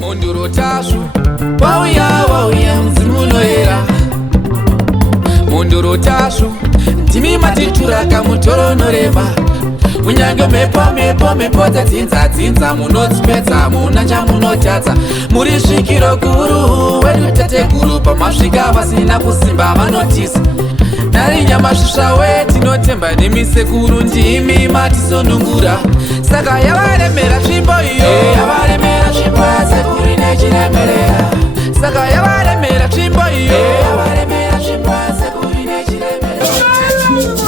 Monduro tashu wauya mzimu unoera. Monduro tashu timi matitura kamutoro norema. Munyange mepo dzinza munodzipedza muna chamunotadza. Muri svikiro guru wedu tete guru pamasvika vasina kusimba vanotisa. Nari nyamasvisva we tinotemba nemisekuru ndimi matisonungura. Saka yavaremera tsvimbo iyo yavaremera tsvimbo yasekuru nechiremerera. Saka yavaremera tsvimbo iyo yavaremera tsvimbo yasekuru nechiremerera.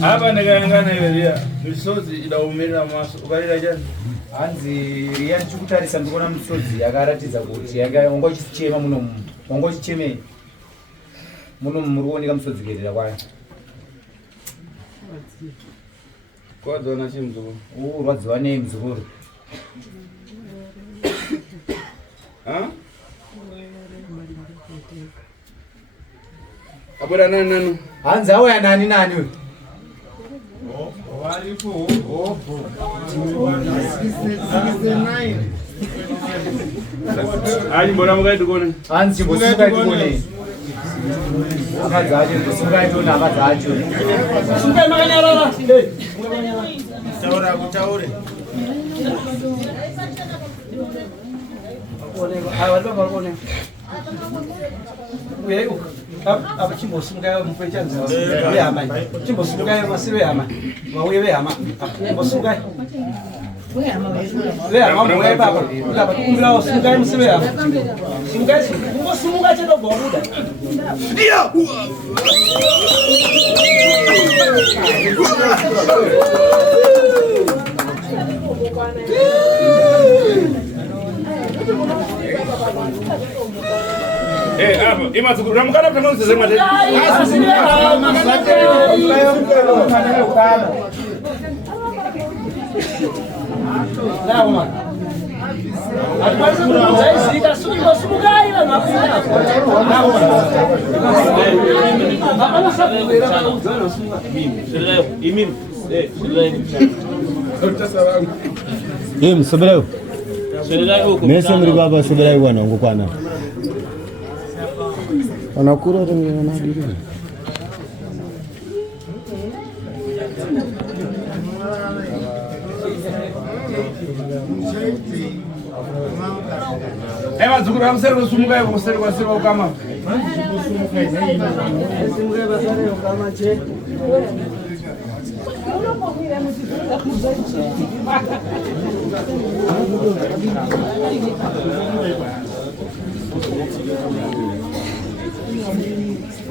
Hapa ndakayangana iweria misodzi idaumirira maso ukarira chani hanzi riya chikutarisa ndikuona misodzi yakaratidza kuti yanga uchichema muno wanga uchichemei muno muri kuoneka misodzi kuerera kwayo kwadziwa na chimuzukuru rwadziwa nei muzukuru abwera nani hanzi auya nani Waripo. Ani mbona mukaiti kone? Hanzi chimbosimukai tikone. Akadzacho ndosimukai tona akadzacho. Simukai makanyarara. Taura kutaure. One. Uyeyo. Apa chimbosimukai mupechanza. Uyama. Chimbosimukai masiwe ama. Wauye wehama. Chimbosimukai. Wehama mwe baba. Laba tukumbira osimukai masiwe ama. Simukai si. Mbosimukai chedo boruda. Ndio. Hapo, ima tukura mkana kama msema tena. Sebelum Nesa mriba ba sebelai wana ngokwana. Anakura dengan anak diri. Eva zukura msero sumuka yako msero kwa sero kama.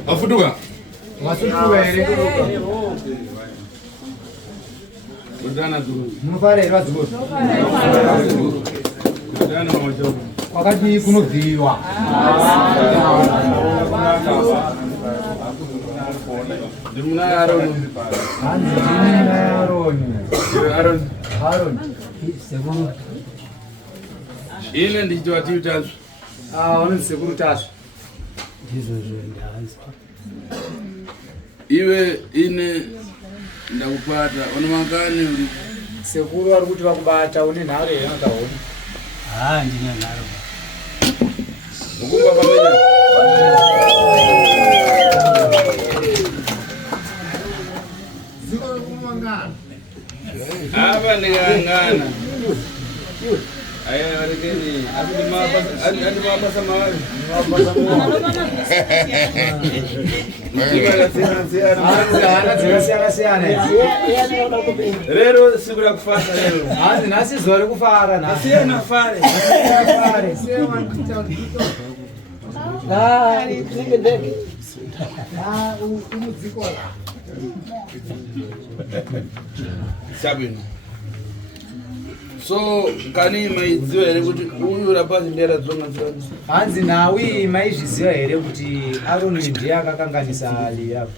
Afuduka. Masutuka ere. Udana zuru. Munofare era zuru. Udana mamacho. Wakati kunobviwa. Dimuna Aaron. Aaron. Seguru. Ile ndicho atiutazo. Wana seguru tazo. Iwe ine ndakupata onomangani uri Seguru ari kuti vakubata une nhare yataona. Ndine nhare. ukumba pamenya aba ndikangana aya warekeni andi mapasa mawali rero siku la kufasa lero Nasi zori kufara nasi. nafare sabino so kani maidziwa here kuti uyu rapasi ndera dzonga dzona Hanzi nawi maizviziva here kuti Aroni ndiye akakanganisa ali yapo.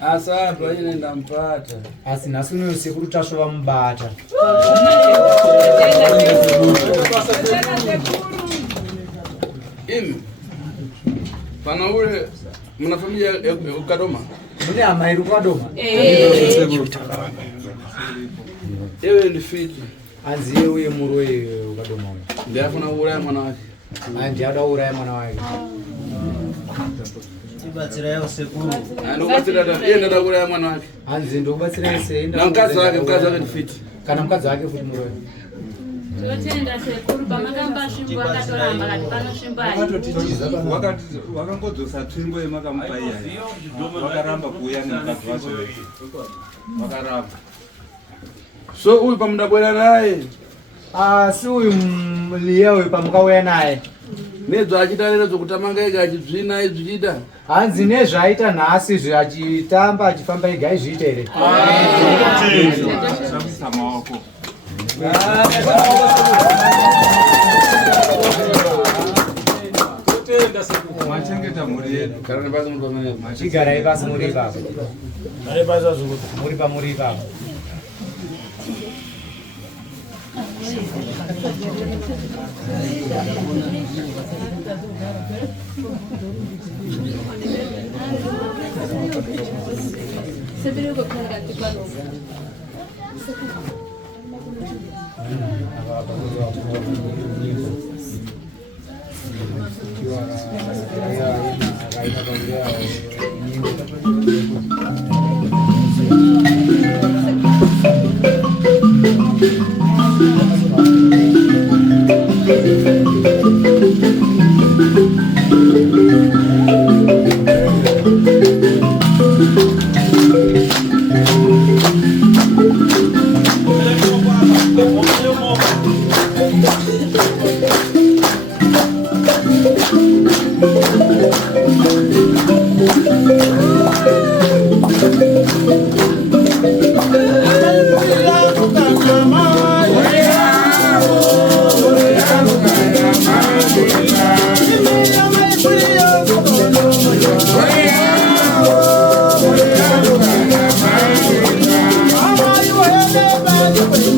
asabva ine ndampata Asi nhasi unoyo sekuru tasvo vamubata. imi pana ule muna familia ukadoma Mune hama iri kwadoma. iwe ndifiti Hanzi iye uye murwe ukadoma uyu. ndiyafuna kuuraya mwana wake Handi ada uraya mwana wake. Tibatsirayo sekuru. andokubatsira iye ndada kuuraya mwana wake Hanzi ndokubatsira sei na mukadzi wake ndifiti kana mukadzi wake futi murwe. Totenda sekuru pamakamba svimbo akatoramba kati panosvimbai. Wakangodzosa tsvimbo yemakamupa iya. Wakaramba kuuya nemukadzi wacho wakaramba. so uyu pamudabwera naye Asi uyu liya uyu pamukauya naye. nedzvaachita dzokutamanga ega achibzvina izvichita Hanzi nezvaaita nhasi zvachitamba achifamba ega izviita here. Shamisa maoko. Machengeta mhuri yedu. kana nepasi munhu pamene Chigarai pasi muri ipapo. Muri pamuri ipapo.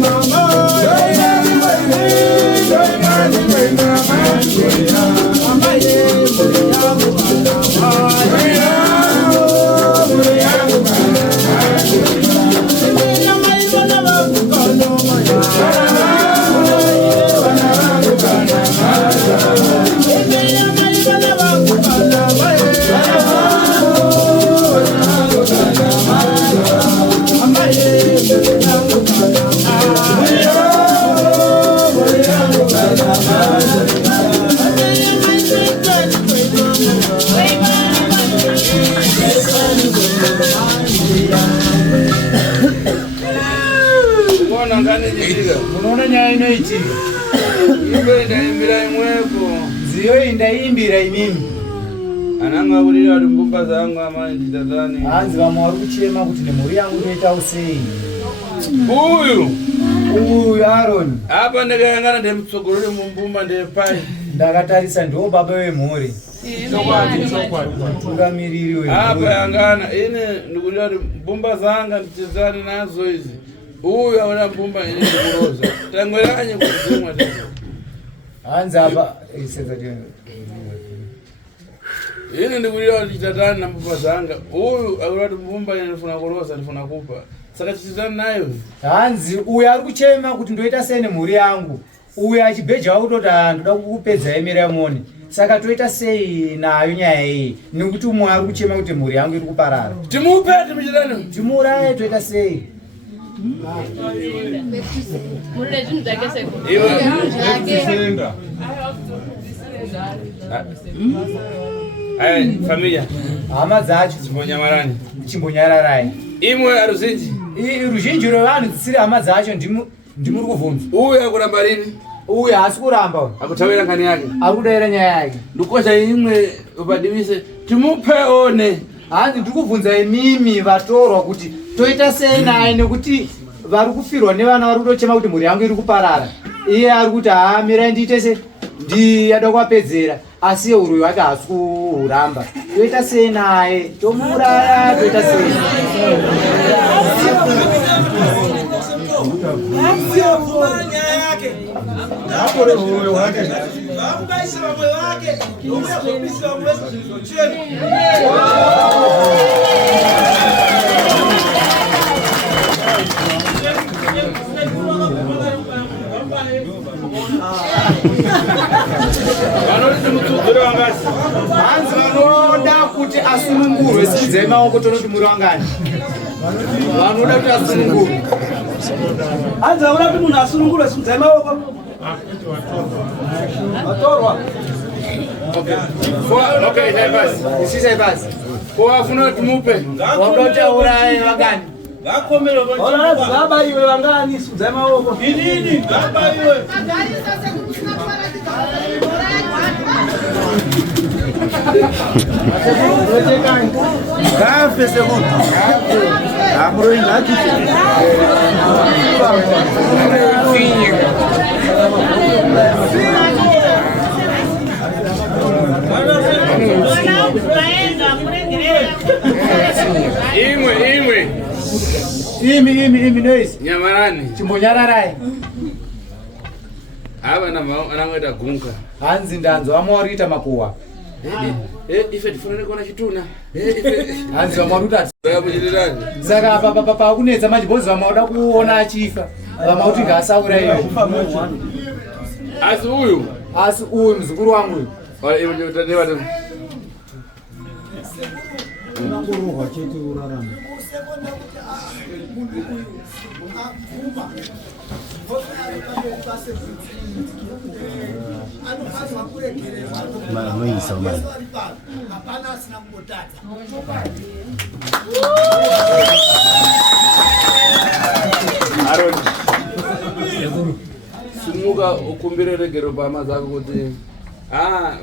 Mama, chinoitika. Ibe ndaimbira imwepo. Nziyo indaimbira inini. Ananga ulira kuti mbumba zangu amani nditadhani. Hanzi vamwe vari kuchema kuti nemhuri yangu inoita usei. Uyu Aaron. Apa ndakayangana ndemutsogorore mumbumba ndepai. Ndakatarisa ndiwo baba wemhuri. Tungamiriri wemhuri. Apa yangana ine ndikulira kuti mbumba zanga nditedzane nazo izi. Uyu aona mbumba ine ndikuroza. Tangweranye kuzimwa tete. Hanzi apa isenza tiyo. Ine ndikulira kuti titatane na mbumba zanga. Uyu akulira kuti mbumba ine ndifuna kuroza ndifuna kupa. Saka tichitane nayo. Hanzi uyu ari kuchema kuti ndoita sei nemhuri yangu. Uyu achibheja kutoti ndoda kukupedza emera moni. Saka toita sei nayo nyaya iyi. Nekuti umwe ari kuchema kuti mhuri yangu iri kuparara. Timupe timuchitane. Timuuraye toita sei. Mule zvinhu zvake sekuru. Aya, familia. Hama dzacho Chimbonyamarani. chimbonyararai. Imwe aruzhinji. Ruzhinji rwevanhu dzisiri hama dzacho ndimuri kuvhunza. Uyu akuramba rini? Uyu haasi kuramba. Akutawira nkani yake. Ari kudaira nyaya yake. Ndukosha imwe upadivise. Timupeone. Hanzi ndiri kubvunza imimi vatorwa kuti toita sei naye nekuti vari kufirwa nevana vari kutochema kuti mhuri yangu iri kuparara. Iye ari kuti mirai ndiite se ndiyada kuvapedzera. Asi uyu wake haasi kuramba. Toita sei naye? Tomuuraya toita sei? Hanzi vanoda kuti asunungurwe sidzai maoko tonoti muri wangani. Vanoda kuti asunungurwe. Hanzi vanoda kuti munhu asunungurwe sidzai maoko. Vatorwa. Okay, basi. Isisai basi. Wafuna kuti mupe. Wanoda kuti auraye vangani. Ona zabaiwe vangani sidzai maoko. Inini, zabaiwe. Gafe segundo. Amro inaki. Imwe. Noise. Nyamarani. Chimbonyararai. Ava anangoita gunka. Hanzi ndanzo vamwe vari kuita makuhwa. Ife tifanire kuona chituna. Hanzi vamwe vari kutati. Muchitirani. Saka pakunetsa manje bhozi vamwe vada kuona achifa. Vamwe kuti ngaasaura iyo. Asi uyu muzukuru wangu uyu. Unanguruhwa chete urarama. Mara noisa mara. Aaron. Simuka ukumbire regero pama zako kuti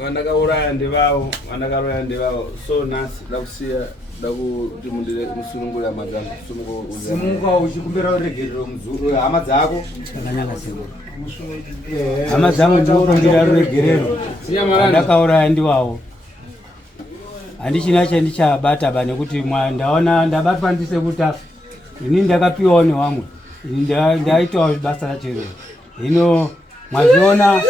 vandakauraya ndevavo so nasi ndakusiya ndakutimundire musunungurira mazangu simuka uchikumbira uregerero muzuru hama dzako Hama dzangu ndikukumbira ruregerero. Ndakauraya ndiwawo. Handichina chandichabata ba nekuti ndaona ndabatwa ndisekuta ini ndakapiwawo nevamwe. Ndaitawo basa rachero. Hino mwaziona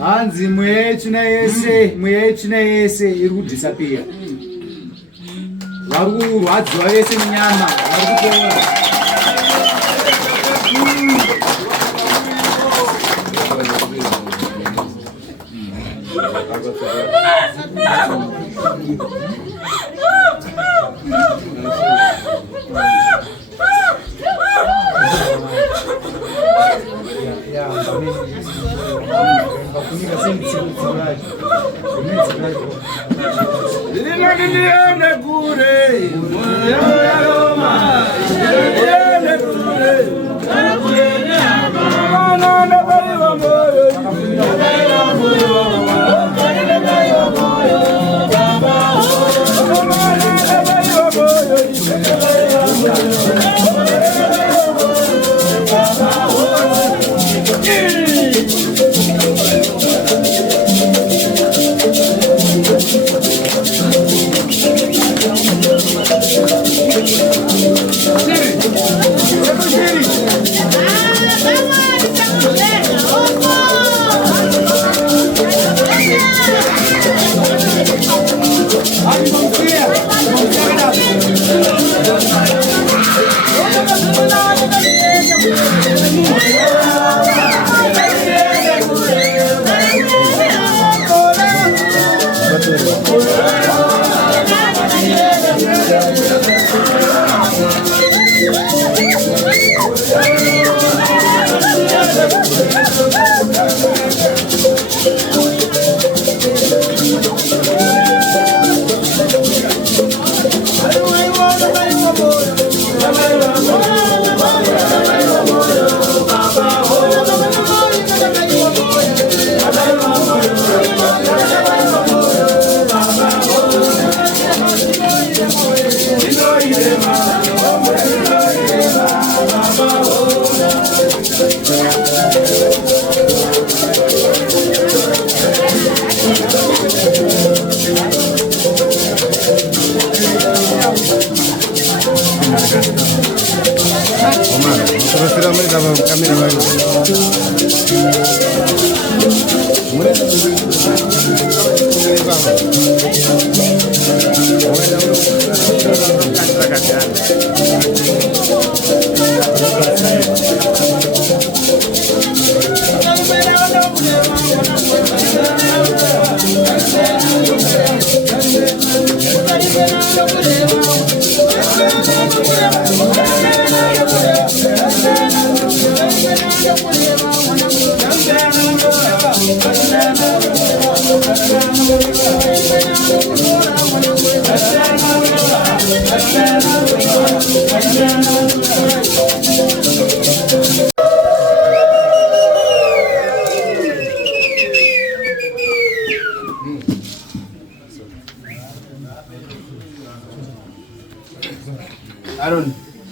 Hanzi mweyetu yese iri kudhisapira. Vari kurwadziwa vese munyama, vari kupora.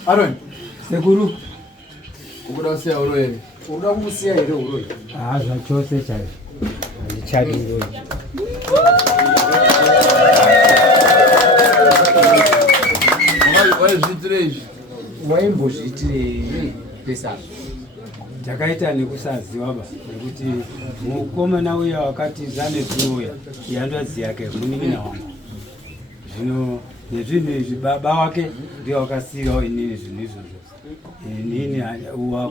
Aaron, Sekuru. ukuda kusiya uroyi. Ukuda kusiya ere uroyi. Zvachose chaizvo. Handichadi uroyi. Waizviitire izvi? Waimbozviitire pesa? Takaita nekusaziva ba nekuti mukomana uya wakati Zanetu uya yandozi yake munin'ina wangu. Zvino nezvinhu izvi baba wake ndiye wakasiirawo inini zvinhu izvozvo. Inini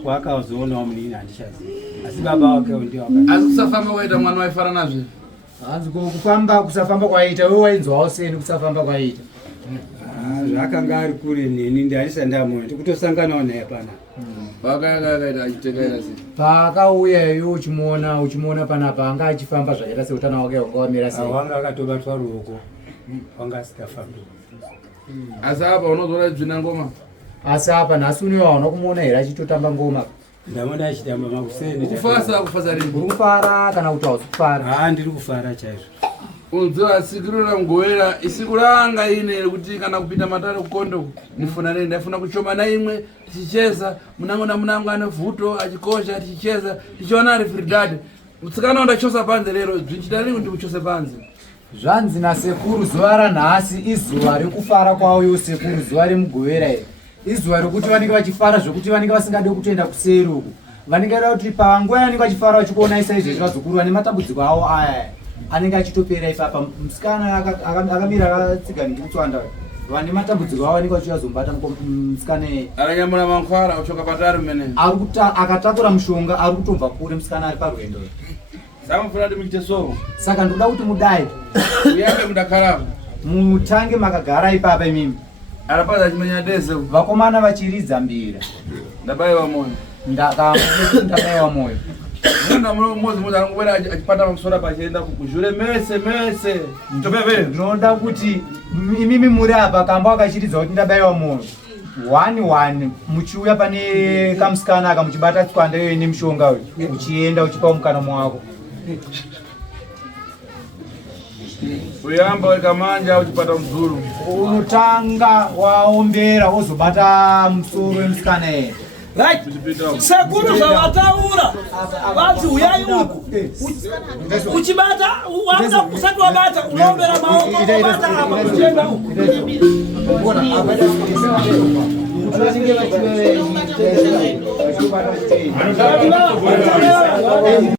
kwakazoonawo munini handichazivi. Asi baba wake ndiye wakasiira. Asi kusafamba kwaita mwana waifara nazve? Hanzi kusafamba kwaita, wewe wainzwawo sei kusafamba kwaita? Zvakanga ari kure neni ndiyandisa ndamona tikutosanganawo naye pana. Pakayakaita achitekaira sei? Paakauya iwe uchimuona panapa anga achifamba zvakaita seutano wake wanga wamira sei? Wanga akatobatwa ruoko. Wanga asikafambi. Asi apa unozoona dzvina ngoma? Asi apa nhasi unowana kumuona here achitotamba ngoma? Ndamona achitamba makuseni. Kufasa rini? Uri kufara kana kuti hausi kufara? Ndiri kufara chaizvo. Unziwa sikiro ramugowera isiku ranga ine rekuti kana kupinda matare kukondo ndafuna kuchoma naimwe tichicheza munango ane vhuto achikosha tichicheza tichiona ari Fridad mutsikana ndachosa panze lero zvichita ringu ndikuchose panze. Zvanzi nasekuru zuva ranhasi izuva rekufara kwavo sekuru, zuva remugowera iri. Izuva rekuti vanenge vachifara zvokuti vanenge vasingade kutoenda kuseri uku. Vanenge vada kuti panguva vanenge vachifara vachikuona isa izvezvi vazokuru nematambudziko avo aya anenge achitopera ipapa. Musikana akamira akatsiga ndikutswanda vane matambudziko avo vanenge vachizombata musikana akanyamura mankwara uchoka patari mene akatakura mushonga ari kutobva kure musikana ari parwendo. samufuna ndi mchesoro saka ndoda kuti mudai uyambe mudakhalamo mutange makagara ipapa imimi alapaza achimenyadese vakomana vachiridza mbira ndabayiwa moyo ndabayiwa moyo mwana mmodzi anongobwera achipata pamusora pachienda kuzhure mese topepere ndinoda kuti imimi muri apa kamba akachiridza kuti ndabayiwa moyo 1 muchiuya pane kamusikana aka muchibata tswanda iyoyi nemushonga uchienda uchipa mukana mwako uyamba wekamanja uchipata mzuru unotanga waombera wozobata musoro wemusikana iye right sekuru zvavataura vati uyai uku uchibata wanga kusati wabata unombera maoko wabata apa uchienda uku